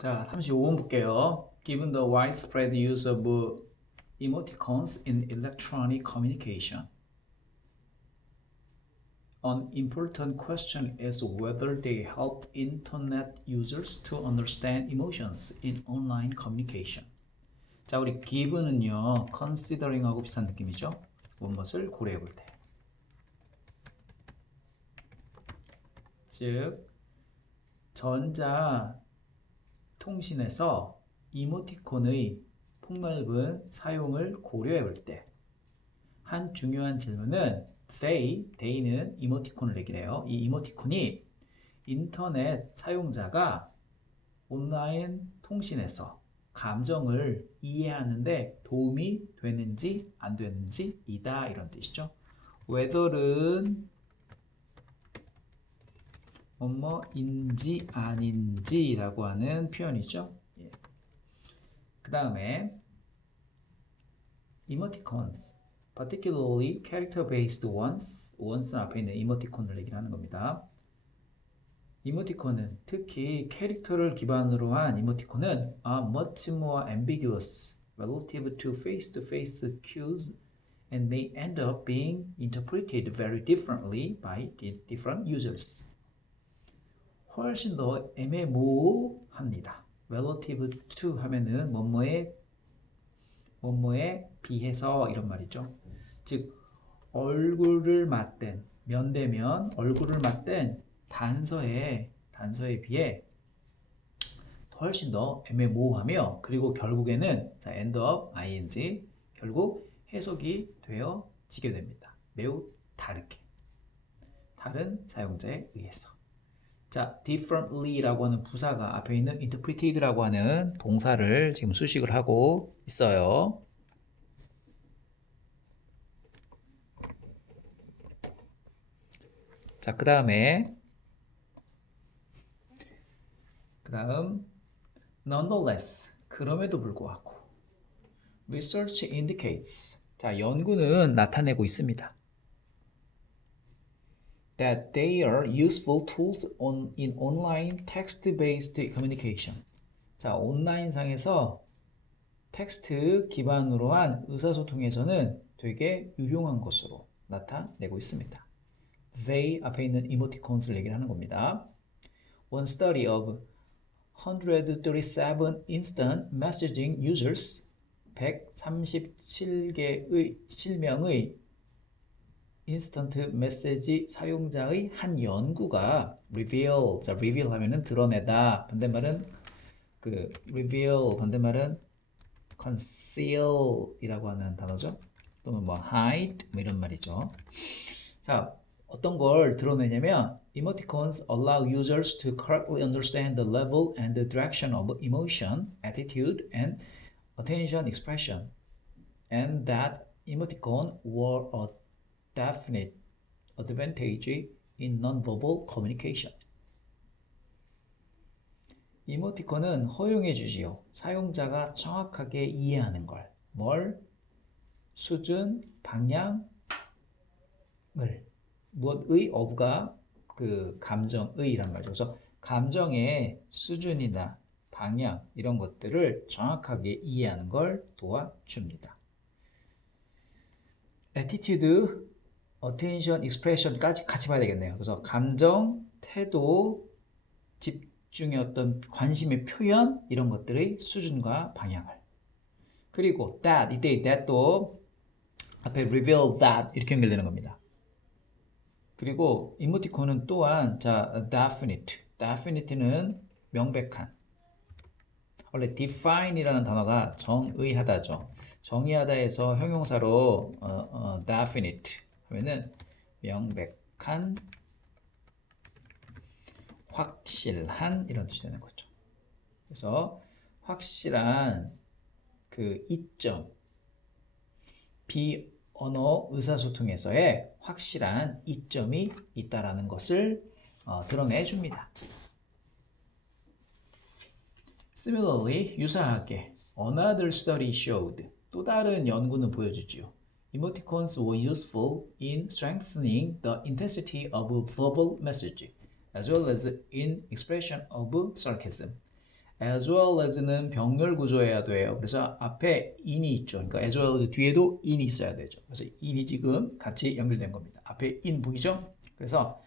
자, 35번 볼게요. Given the widespread use of emoticons in electronic communication, an important question is whether they help internet users to understand emotions in online communication. 자, 우리 given은요, considering하고 비슷한 느낌이죠. 무엇을 고려해 볼 때. 즉, 전자 통신에서 이모티콘의 폭넓은 사용을 고려해 볼 때 한 중요한 질문은 they는 이모티콘을 얘기해요. 이 이모티콘이 인터넷 사용자가 온라인 통신에서 감정을 이해하는데 도움이 되는지 안 되는지 이다 이런 뜻이죠. whether는 뭐뭐인지 아닌지라고 하는 표현이죠. 예. 그 다음에 emoticons, particularly character-based ones, ones는 앞에 있는 이모티콘을 얘기를 하는 겁니다. 이모티콘은 특히 캐릭터를 기반으로 한 이모티콘은 are much more ambiguous relative to face-to-face cues and may end up being interpreted very differently by different users. 훨씬 더 애매모호합니다. relative to 하면은 뭐뭐에 비해서 이런 말이죠. 즉 얼굴을 맞댄 면대면 얼굴을 맞댄 단서에 비해 훨씬 더 애매모호하며 그리고 결국에는 자, end up ing 결국 해석이 되어지게 됩니다. 매우 다르게 다른 사용자에 의해서. 자, differently라고 하는 부사가 앞에 있는 interpreted라고 하는 동사를 지금 수식을 하고 있어요. 자, 그 다음 nonetheless 그럼에도 불구하고 research indicates 자, 연구는 나타내고 있습니다. that they are useful tools in online text-based communication. 자, 온라인상에서 텍스트 기반으로 한 의사소통에서는 되게 유용한 것으로 나타내고 있습니다. They 앞에 있는 이모티콘을 얘기를 하는 겁니다. One study of 137 instant messaging users 137개의 실명의 인스턴트 메시지 사용자의 한 연구가 reveal, 자, reveal 하면은 드러내다, 반대말은 reveal, 반대말은 conceal이라고 하는 단어죠. 또는 뭐 hide, 뭐 이런 말이죠. 자, 어떤 걸 드러내냐면 emoticons allow users to correctly understand the level and the direction of emotion, attitude, and attention expression, and that emoticon were a definite advantage in non-verbal communication. 이모티콘은 허용해 주지요. 사용자가 정확하게 이해하는 걸. 뭘? 수준, 방향을. 무엇의? of가 감정의란 말이죠. 그래서 감정의 수준이나 방향 이런 것들을 정확하게 이해하는 걸 도와줍니다. attitude, attention, expression까지 같이 봐야 되겠네요. 그래서 감정, 태도, 집중의 어떤 관심의 표현 이런 것들의 수준과 방향을. 그리고 that, 이때 that도 앞에 reveal that 이렇게 연결되는 겁니다. 그리고 이모티콘은 또한 자 definite는 명백한. 원래 define이라는 단어가 정의하다죠. 정의하다에서 형용사로 definite 하면은 명백한, 확실한 이런 뜻이 되는 거죠. 그래서 확실한 이점, 비언어 의사소통에서의 확실한 이점이 있다라는 것을 드러내줍니다. Similarly, 유사하게 another study showed 또 다른 연구는 보여주지요. Emoticons were useful in strengthening the intensity of verbal message, as well as in expression of sarcasm, as well as는 병렬 구조여야 돼요. 그래서 앞에 in이 있죠. 그러니까 as well as 뒤에도 in이 있어야 되죠. 그래서 in이 지금 같이 연결된 겁니다. 앞에 in 보이죠? 그래서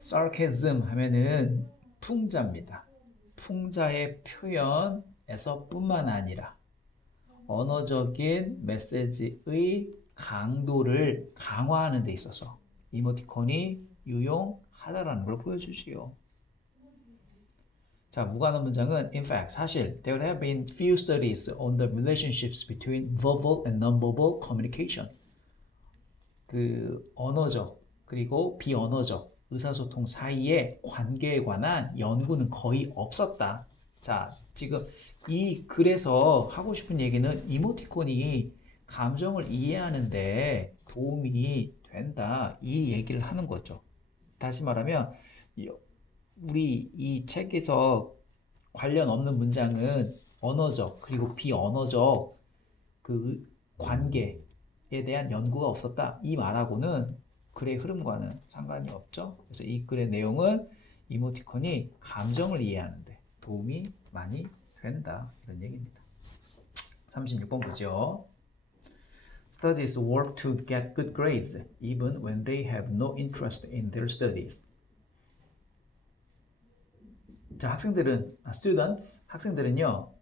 sarcasm 하면은 풍자입니다. 풍자의 표현에서 뿐만 아니라 언어적인 메시지의 강도를 강화하는 데 있어서 이모티콘이 유용하다라는 걸 보여주지요. 자, 무관한 문장은 in fact, 사실 there have been few studies on the relationships between verbal and non-verbal communication. 그 언어적 그리고 비언어적 의사소통 사이의 관계에 관한 연구는 거의 없었다. 자, 지금 이 글에서 하고 싶은 얘기는 이모티콘이 감정을 이해하는데 도움이 된다. 이 얘기를 하는 거죠. 다시 말하면 우리 이 책에서 관련 없는 문장은 언어적 그리고 비언어적 그 관계에 대한 연구가 없었다. 이 말하고는 글의 흐름과는 상관이 없죠. 그래서 이 글의 내용은 이모티콘이 감정을 이해하는데 도움이 많이 된다. 이런 얘기입니다. 36번 보죠. Studies work to get good grades even when they have no interest in their studies. 자, students, 학생들은요,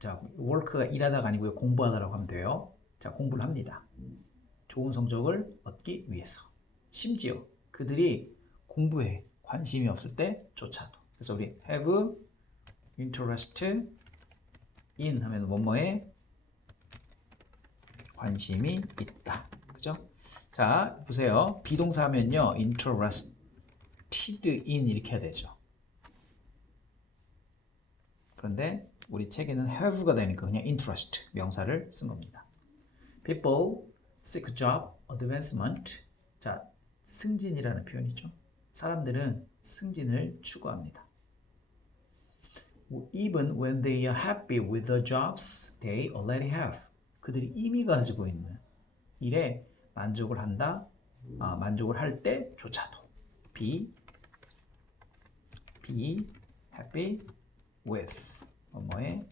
자, work가 일하다가 아니고요, 공부하다라고 하면 돼요. 자, 공부를 합니다. 좋은 성적을 얻기 위해서. 심지어 그들이 공부에 관심이 없을 때조차도. 그래서 우리 have interest in 하면 뭐뭐에 관심이 있다. 그죠? 자, 보세요. 비동사 하면요, interested in 이렇게 해야 되죠. 그런데 우리 책에는 have가 되니까 그냥 interest 명사를 쓴 겁니다. People seek job advancement. 자, 승진이라는 표현이죠. 사람들은 승진을 추구합니다. Even when they are happy with the jobs they already have. 그들이 이미 가지고 있는 일에 만족을 한다. 만족을 할 때조차도 be happy with 뭐뭐에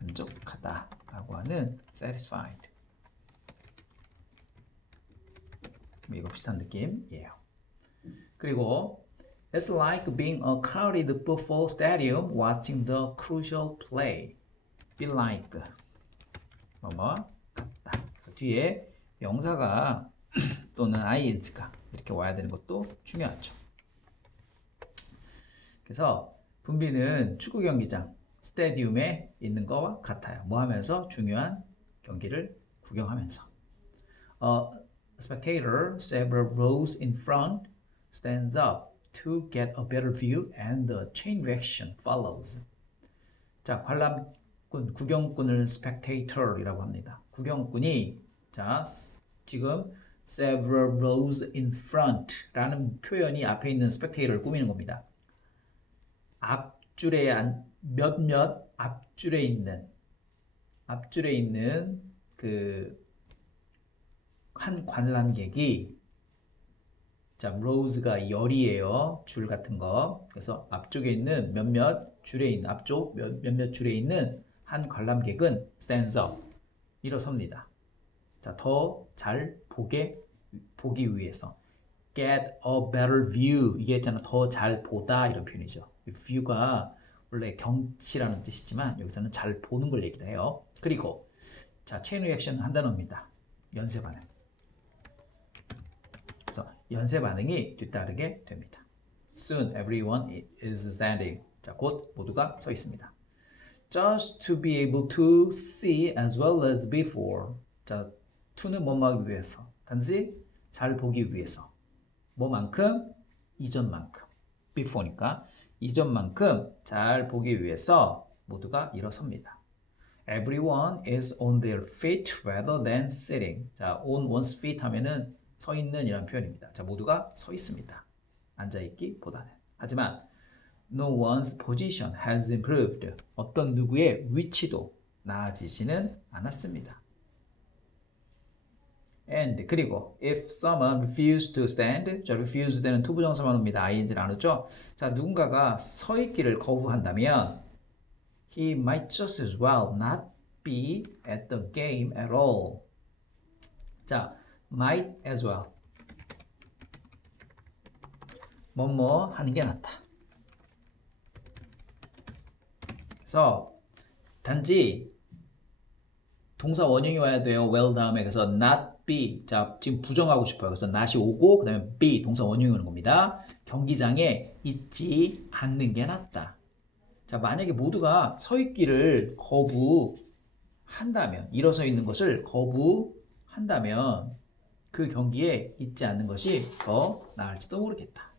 만족하다라고 하는 satisfied. 이거 비슷한 느낌이에요. 그리고 it's like being a crowded football stadium watching the crucial play. be like 뭐뭐 같다. 뒤에 명사가 또는 ing가 이렇게 와야 되는 것도 중요하죠. 그래서 분비는 축구 경기장 스테디움에 있는 거와 같아요. 뭐 하면서? 중요한 경기를 구경하면서. A spectator several rows in front stands up to get a better view and the chain reaction follows. 자, 관람꾼, 구경꾼을 spectator이라고 합니다. 구경꾼이 자, 지금 several rows in front라는 표현이 앞에 있는 spectator를 꾸미는 겁니다. 앞줄에 몇몇 앞줄에 있는 그 한 관람객이 자, rows가 열이에요. 줄 같은 거. 그래서 앞쪽에 있는 몇몇 줄에 있는 앞쪽 몇몇 줄에 있는 한 관람객은 stands up 일어섭니다. 자, 더 잘 보기 위해서 get a better view 이게 있잖아. 더 잘 보다 이런 표현이죠. view가 원래 경치라는 뜻이지만 여기서는 잘 보는 걸 얘기를 해요. 그리고 자, 체인 리액션 한 단어입니다. 연쇄 반응. 그래서 연쇄 반응이 뒤따르게 됩니다. Soon everyone is standing. 자, 곧 모두가 서 있습니다. Just to be able to see as well as before. 자, to는 뭐뭐 하기 위해서. 단지 잘 보기 위해서. 뭐만큼? 이전만큼. before니까 이전만큼 잘 보기 위해서 모두가 일어섭니다. Everyone is on their feet rather than sitting. 자, on one's feet 하면은 서 있는 이런 표현입니다. 자, 모두가 서 있습니다. 앉아있기보다는. 하지만 no one's position has improved. 어떤 누구의 위치도 나아지지는 않았습니다. And 그리고 if someone refused to stand, 자, refuse 되는 투부정사만 옵니다. ing를 안 오죠? 자, 누군가가 서 있기를 거부한다면 He might just as well not be at the game at all. 자, might as well. 뭐뭐 하는 게 낫다. 그래서 단지 동사 원형이 와야 돼요. well 다음에. 그래서 not be. 자, 지금 부정하고 싶어요. 그래서 not이 오고 그 다음에 be 동사 원형이 오는 겁니다. 경기장에 있지 않는 게 낫다. 자, 만약에 모두가 서 있기를 거부한다면, 일어서 있는 것을 거부한다면 그 경기에 있지 않는 것이 더 나을지도 모르겠다.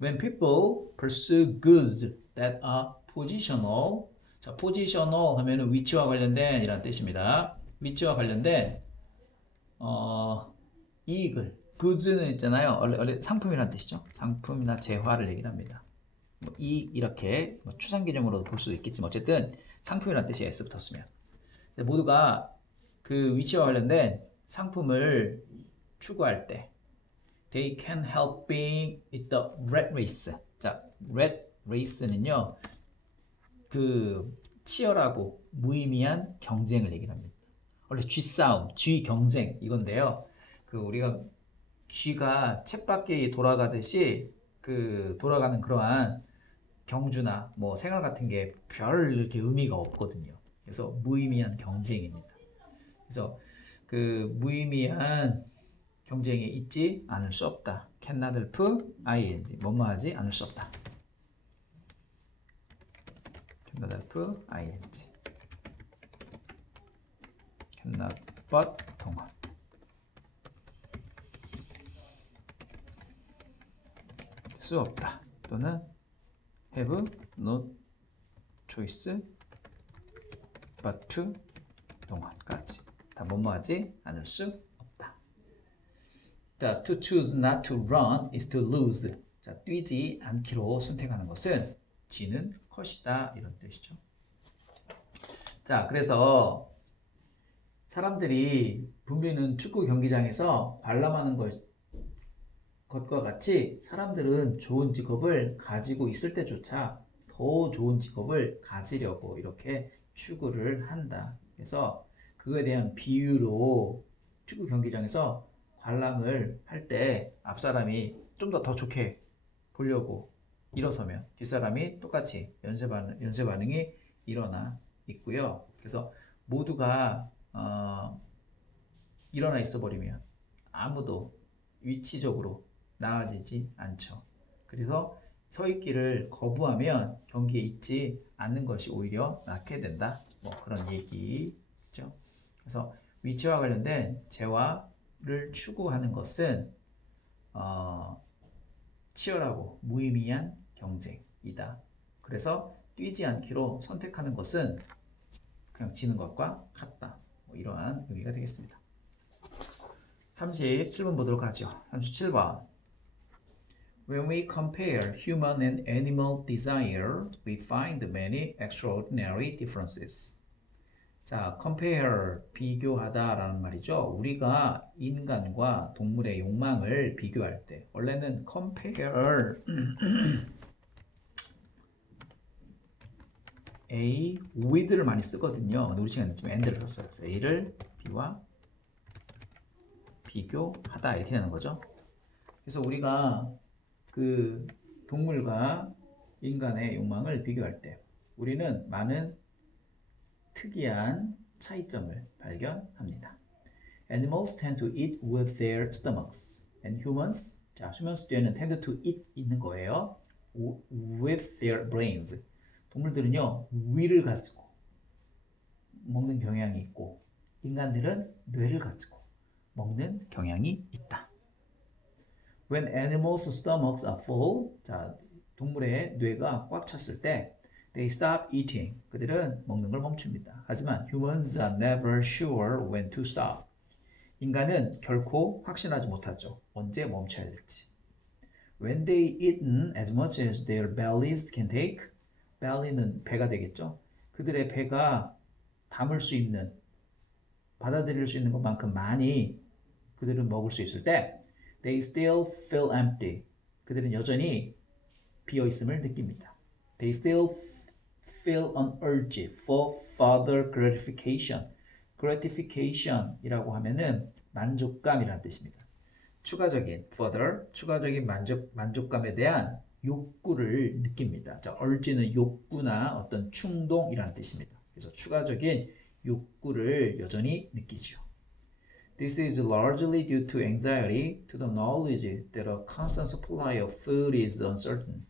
When people pursue goods that are positional. 자, positional 하면은 위치와 관련된 이란 뜻입니다. 위치와 관련된 이익을, goods는 있잖아요. 원래 상품이란 뜻이죠. 상품이나 재화를 얘기를 합니다. 이렇게 추상 개념으로도 볼 수도 있겠지만 어쨌든 상품이란 뜻이 S 붙었으면 모두가 그 위치와 관련된 상품을 추구할 때 they can help being in the rat race. 자, rat race는요 그 치열하고 무의미한 경쟁을 얘기를 합니다. 원래 쥐싸움, 쥐경쟁 이건데요. 그 우리가 쥐가 쳇바퀴 돌아가듯이 그 돌아가는 그러한 경주나 뭐 생활 같은 게 별 이렇게 의미가 없거든요. 그래서 무의미한 경쟁입니다. 그래서 그 무의미한 경쟁에 있지 않을 수 없다. cannot help ing 뭐뭐하지 않을 수 없다. cannot help ing cannot but 동원 수 없다. 또는 have no choice but to 동원까지 다 뭐뭐하지 않을 수 없다. 자, to choose not to run is to lose. 자, 뛰지 않기로 선택하는 것은 지는 것이다 이런 뜻이죠. 자, 그래서 사람들이 분명히는 축구 경기장에서 관람하는 것과 같이 사람들은 좋은 직업을 가지고 있을 때조차 더 좋은 직업을 가지려고 이렇게 추구를 한다. 그래서 그거에 대한 비유로 축구 경기장에서 관람을 할 때 앞사람이 좀 더 좋게 보려고 일어서면 뒷사람이 똑같이 연쇄 반응이 일어나 있고요. 그래서 모두가 일어나 있어 버리면 아무도 위치적으로 나아지지 않죠. 그래서 서 있기를 거부하면 경기에 있지 않는 것이 오히려 낫게 된다. 뭐 그런 얘기죠. 그래서 위치와 관련된 재화를 추구하는 것은 치열하고 무의미한 경쟁이다. 그래서 뛰지 않기로 선택하는 것은 그냥 지는 것과 같다. 뭐 이러한 의미가 되겠습니다. 37번 보도록 하죠. 37번. When we compare human and animal desire, we find many extraordinary differences. 자, compare, 비교하다 라는 말이죠. 우리가 인간과 동물의 욕망을 비교할 때 원래는 compare A with를 많이 쓰거든요. 근데 우리 시간에 좀 and를 썼어요. 그래서 A를 B와 비교하다 이렇게 되는 거죠. 그래서 우리가 그 동물과 인간의 욕망을 비교할 때 우리는 많은 특이한 차이점을 발견합니다. Animals tend to eat with their stomachs, and humans, 자, humans 뒤에는 tend to eat 있는 거예요. with their brains. 동물들은요 위를 가지고 먹는 경향이 있고 인간들은 뇌를 가지고 먹는 경향이 있다. When animals' stomachs are full, 자, 동물의 뇌가 꽉 찼을 때 they stop eating. 그들은 먹는 걸 멈춥니다. 하지만 humans are never sure when to stop. 인간은 결코 확신하지 못하죠. 언제 멈춰야 될지. When they eaten as much as their bellies can take, belly는 배가 되겠죠. 그들의 배가 담을 수 있는, 받아들일 수 있는 것만큼 많이 그들은 먹을 수 있을 때 they still feel empty. 그들은 여전히 비어 있음을 느낍니다. They still feel an urge for further gratification. gratification이라고 하면은 만족감이라는 뜻입니다. 추가적인 further, 추가적인 만족감에 대한 욕구를 느낍니다. 자, urge는 욕구나 어떤 충동이라는 뜻입니다. 그래서 추가적인 욕구를 여전히 느끼죠. This is largely due to anxiety, to the knowledge that a constant supply of food is uncertain.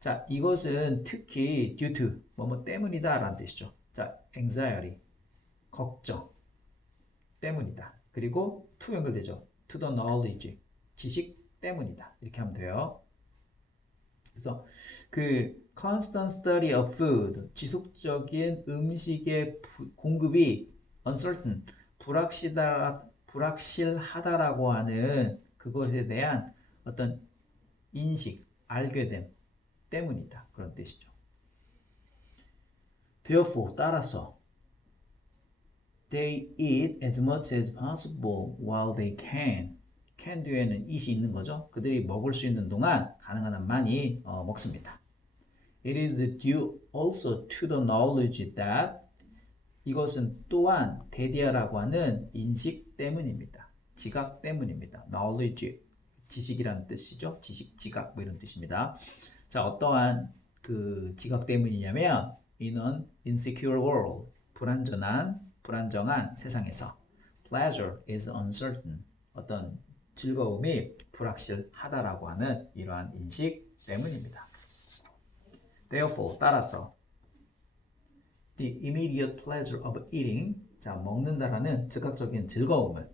자, 이것은 특히 due to, 뭐뭐 때문이다 라는 뜻이죠. 자, anxiety, 걱정, 때문이다. 그리고 to 연결되죠. to the knowledge, 지식 때문이다. 이렇게 하면 돼요. 그래서 그 constant study of food, 지속적인 음식의 공급이 uncertain, 불확실하다라고 하는 그것에 대한 어떤 인식, 알게됨 때문이다. 그런 뜻이죠. Therefore, 따라서 they eat as much as possible while they can. can do에는 it이 있는 거죠. 그들이 먹을 수 있는 동안 가능한 한 많이 먹습니다. It is due also to the knowledge that 이것은 또한 대디아라고 하는 인식 때문입니다. 지각 때문입니다. knowledge, 지식이라는 뜻이죠. 지식, 지각 뭐 이런 뜻입니다. 자, 어떠한 그 지각 때문이냐면 in an insecure world, 불안정한 세상에서 pleasure is uncertain, 어떤 즐거움이 불확실하다라고 하는 이러한 인식 때문입니다. Therefore, 따라서 the immediate pleasure of eating, 자, 먹는다라는 즉각적인 즐거움을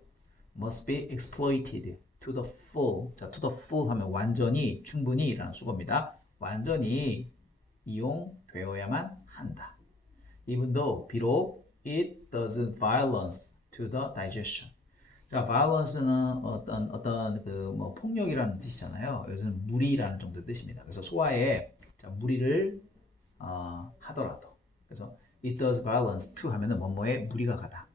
must be exploited to the full. 자, to the full 하면 완전히, 충분히 라는 수거입니다. 완전히 이용되어야만 한다. Even though, 비록 it doesn't violence to the digestion. 자, violence는 어떤 그 뭐 폭력이라는 뜻이잖아요. 여기서는 무리라는 정도의 뜻입니다. 그래서 소화에 자, 무리를 하더라도, 그래서 it does violence to 하면은 뭐뭐에 무리가 가다.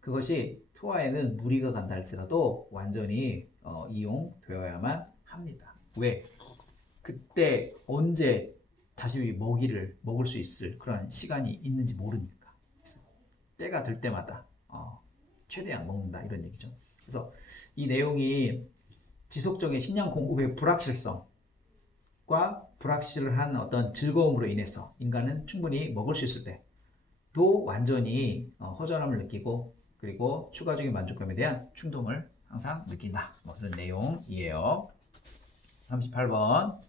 그것이 소화에는 무리가 간다 할지라도 완전히 이용되어야만 합니다. 왜? 그때 언제 다시 먹을 수 있을 그런 시간이 있는지 모르니까. 그래서 때가 될 때마다 최대한 먹는다 이런 얘기죠. 그래서 이 내용이 지속적인 식량 공급의 불확실성과 불확실한 어떤 즐거움으로 인해서 인간은 충분히 먹을 수 있을 때도 완전히 허전함을 느끼고 그리고 추가적인 만족감에 대한 충동을 항상 느낀다. 뭐 그런 내용이에요. 38번.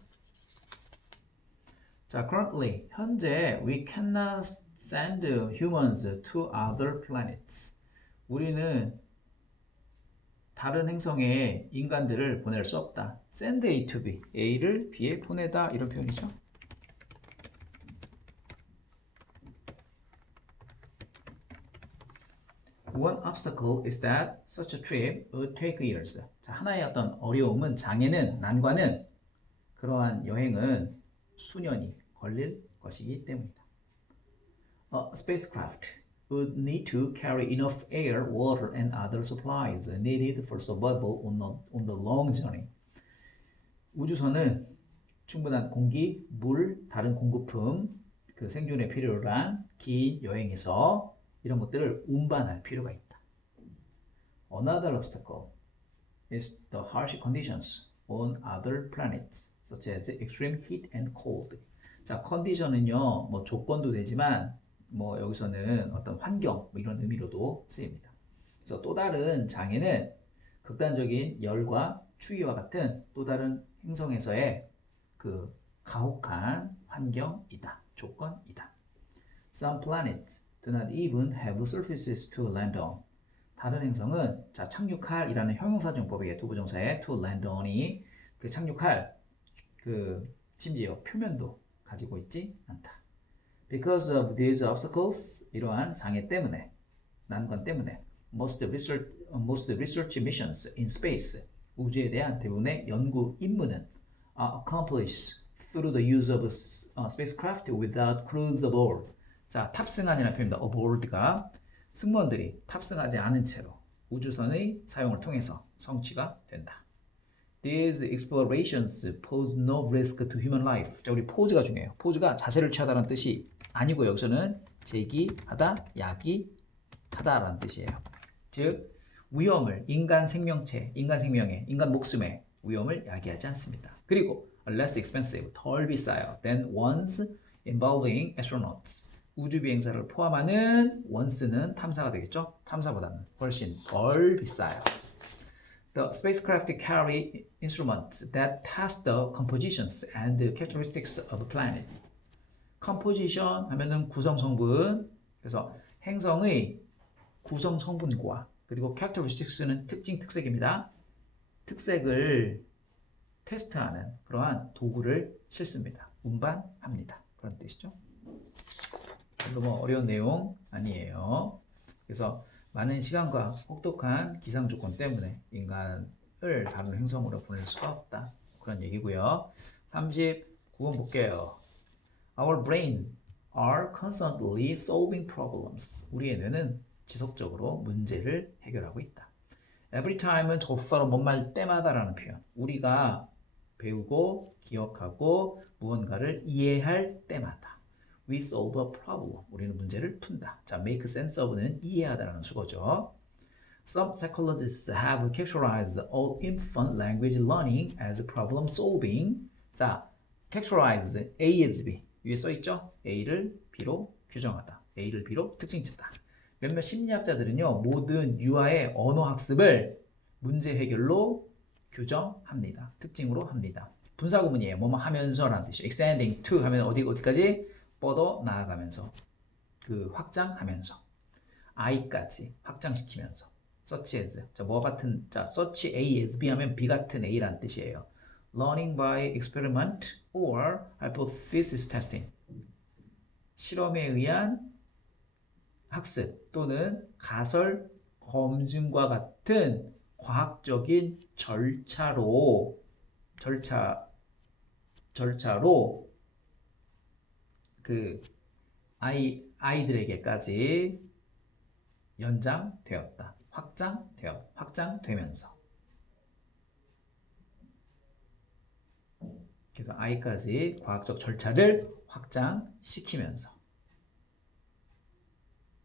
자, currently 현재 we cannot send humans to other planets. 우리는 다른 행성에 인간들을 보낼 수 없다. send A to B, A를 B에 보내다 이런 표현이죠. One obstacle is that such a trip would take years. 자, 하나의 어떤 어려움은 장애는 난관은 그러한 여행은 수년이 걸릴 것이기 때문이다. A spacecraft would need to carry enough air, water, and other supplies needed for survival on the long journey. 우주선은 충분한 공기, 물, 다른 공급품, 그 생존에 필요로 한 긴 여행에서 이런 것들을 운반할 필요가 있다. Another obstacle is the harsh conditions on other planets, such as extreme heat and cold. 자, 컨디션은요, 뭐 조건도 되지만 뭐 여기서는 어떤 환경 뭐 이런 의미로도 쓰입니다. 그래서 또 다른 장애는 극단적인 열과 추위와 같은 또 다른 행성에서의 그 가혹한 환경이다, 조건이다. Some planets do not even have surfaces to land on. 다른 행성은 자, 착륙할이라는 형용사정법의 두부정사에 to land on이 그 착륙할 그 심지어 표면도 가지고 있지 않다. Because of these obstacles, 이러한 장애 때문에, 난관 때문에, most research missions in space, 우주에 대한 대부분의 연구 임무는 are accomplished through the use of spacecraft without crews aboard. 자, 탑승한이라는 표현입니다. aboard가 승무원들이 탑승하지 않은 채로 우주선의 사용을 통해서 성취가 된다. These explorations pose no risk to human life. 자, 우리 pose가 중요해요. pose가 자세를 취하다라는 뜻이 아니고 여기서는 제기하다, 야기하다라는 뜻이에요. 즉 위험을 인간 생명체, 인간 생명에, 인간 목숨에 위험을 야기하지 않습니다. 그리고 less expensive, 덜 비싸요. than ones involving astronauts. 우주 비행사를 포함하는 ones는 탐사가 되겠죠? 탐사보다는 훨씬 덜 비싸요. The spacecraft carry instruments that test the compositions and the characteristics of a planet. composition 하면은 구성 성분. 그래서 행성의 구성 성분과 그리고 characteristics는 특징 특색입니다. 특색을 테스트하는 그러한 도구를 실습니다. 운반합니다. 그런 뜻이죠. 별로 뭐 어려운 내용 아니에요. 그래서 많은 시간과 혹독한 기상 조건 때문에 인간을 다른 행성으로 보낼 수가 없다. 그런 얘기고요. 39번 볼게요. Our brains are constantly solving problems. 우리의 뇌는 지속적으로 문제를 해결하고 있다. Every time은 접수사로 뭔 말 때마다라는 표현. 우리가 배우고 기억하고 무언가를 이해할 때마다 we solve a problem. 우리는 문제를 푼다. 자, make sense of는 이해하다라는 수거죠. Some psychologists have characterized all infant language learning as problem solving. 자, characterize A as B 위에 써 있죠? A를 B로 규정하다. A를 B로 특징 짓다. 몇몇 심리학자들은요, 모든 유아의 언어 학습을 문제 해결로 규정합니다. 특징으로 합니다. 분사구문이에요. 뭐뭐 하면서라는 뜻이에요. extending to 하면 어디까지? 뻗어 나아가면서, 그 확장하면서, I까지 확장시키면서, such as, 자, 뭐 같은, 자, such A as B 하면 B 같은 A라는 뜻이에요. learning by experiment or hypothesis testing. 실험에 의한 학습 또는 가설 검증과 같은 과학적인 절차로 그 아이들에게까지 연장되었다. 확장되면서. 그래서 아이까지 과학적 절차를 확장시키면서.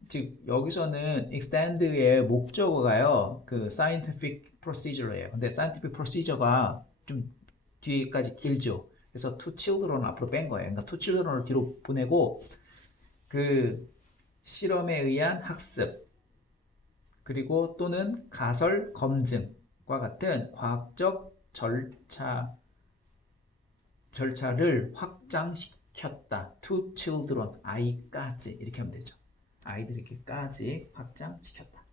즉 여기서는 extend의 목적어가요. 그 scientific procedure예요. 근데 scientific procedure가 좀 뒤에까지 길죠. 그래서 to children 앞으로 뺀 거예요. 그러니까 to children을 뒤로 보내고 그 실험에 의한 학습 그리고 또는 가설 검증과 같은 과학적 절차를 확장시켰다. to children, 아이까지 이렇게 하면 되죠. 아이들에게까지 확장시켰다.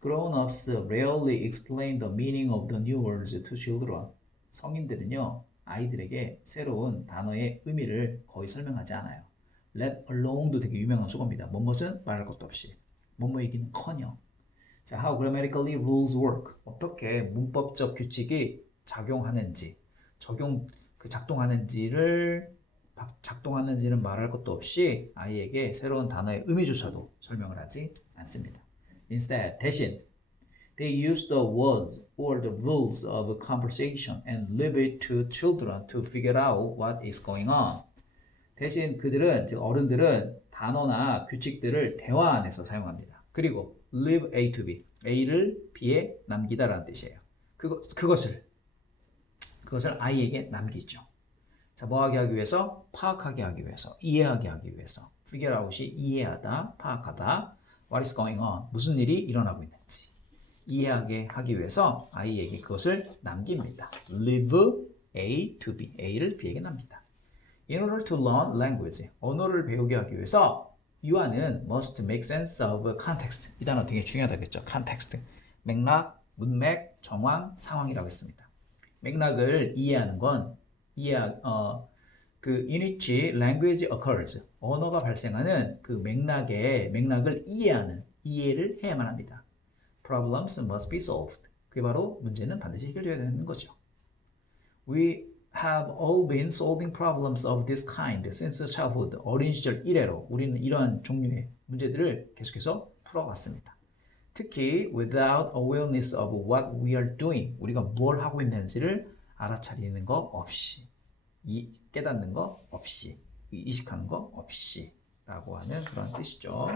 Grown-ups rarely explain the meaning of the new words to children. 성인들은요, 아이들에게 새로운 단어의 의미를 거의 설명하지 않아요. Let alone도 되게 유명한 수거입니다. 뭐뭇은 말할 것도 없이. 뭐뭐 얘기는커녕. 자, how grammatically rules work. 어떻게 문법적 규칙이 작동하는지는 말할 것도 없이 아이에게 새로운 단어의 의미조차도 설명을 하지 않습니다. Instead, 대신 they use the words or the rules of conversation and leave it to children to figure out what is going on. 대신 그들은, 즉 어른들은 단어나 규칙들을 대화 안에서 사용합니다. 그리고 leave A to B, A를 B에 남기다라는 뜻이에요. 그것을 아이에게 남기죠. 자, 뭐하게 하기 위해서? 파악하게 하기 위해서, 이해하게 하기 위해서. figure out이 이해하다, 파악하다. what is going on, 무슨 일이 일어나고 있는지 이해하게 하기 위해서 아이에게 그것을 남깁니다. leave A to B, A를 B에게 남깁니다. In order to learn language, 언어를 배우게 하기 위해서 유아는 must make sense of context. 이 단어 되게 중요하다겠죠. context. 맥락, 문맥, 정황, 상황이라고 했습니다. 맥락을 이해하는 건 in which language occurs. 언어가 발생하는 그 맥락을 이해를 해야만 합니다. Problems must be solved. 그게 바로 문제는 반드시 해결되어야 되는 거죠. We have all been solving problems of this kind since childhood. 어린 시절 이래로 우리는 이러한 종류의 문제들을 계속해서 풀어왔습니다. 특히 without awareness of what we are doing, 우리가 뭘 하고 있는지를 알아차리는 거 없이, 깨닫는 거 없이, 이식하는 거 없이 라고 하는 그런 뜻이죠.